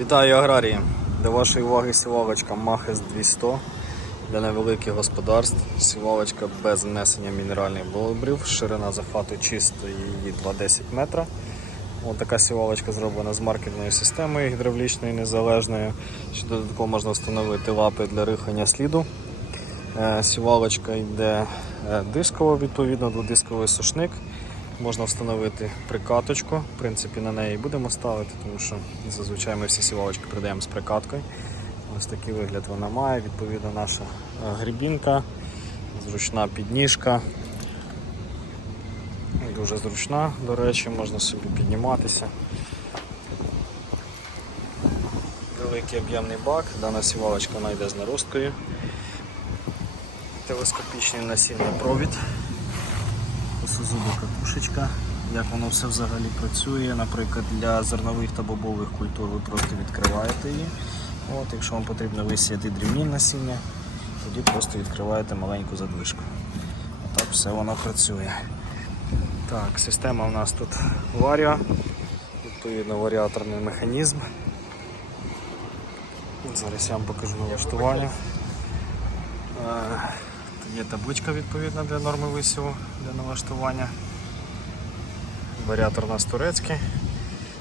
Вітаю аграрії! До вашої уваги сівалочка Махес 200 для невеликих господарств. Сівалочка без внесення мінеральних добрив. Ширина захвату чистої її 2,10 метра. Ось така сівалочка зроблена з маркерною системою гідравлічною незалежною. Ще додатково можна встановити лапи для рихання сліду. Е, Сівалочка йде е, дискова, відповідно, дводисковий сушник. Можна встановити прикаточку. В принципі, на неї будемо ставити, тому що зазвичай ми всі сівалочки продаємо з прикаткою. Ось такий вигляд вона має. Відповідно, наша е, грібінка, зручна підніжка. Дуже зручна, до речі, можна собі підніматися. Великий об'ємний бак, дана сівалочка вона йде з наросткою. Телескопічний насінний провід. Косозуба катушечка. Як воно все взагалі працює, наприклад, для зернових та бобових культур ви просто відкриваєте її. От, якщо вам потрібно висіяти дрібні насіння, тоді просто відкриваєте маленьку задвижку. Отак все воно працює. Так, система у нас тут варіо, відповідно варіаторний механізм. Зараз я вам покажу налаштування. Є табличка відповідна для норми висіву для налаштування. Варіатор у нас турецький.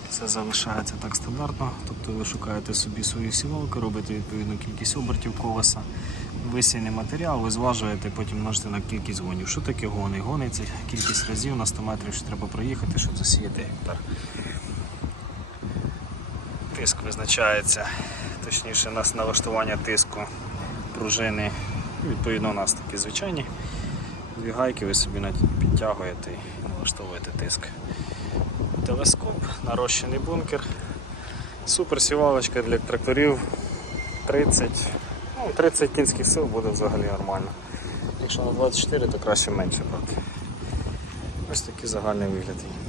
Це залишається так стандартно. Тобто ви шукаєте собі свою сівалку, робите відповідну кількість обертів колеса, висійний матеріал, ви зважуєте, потім множите на кількість гонів. Що таке гони? Гони це кількість разів на 100 метрів, що треба проїхати, щоб засіяти гектар. Тиск визначається, точніше у нас налаштування тиску пружини. Відповідно, у нас такі звичайні дві гайки, ви собі підтягуєте і налаштовуєте тиск. Телескоп, нарощений бункер. Супер сівалочка для тракторів 30, ну, 30 кінських сил буде взагалі нормально. Якщо на 24, то краще менше брати. Ось такий загальний вигляд. є.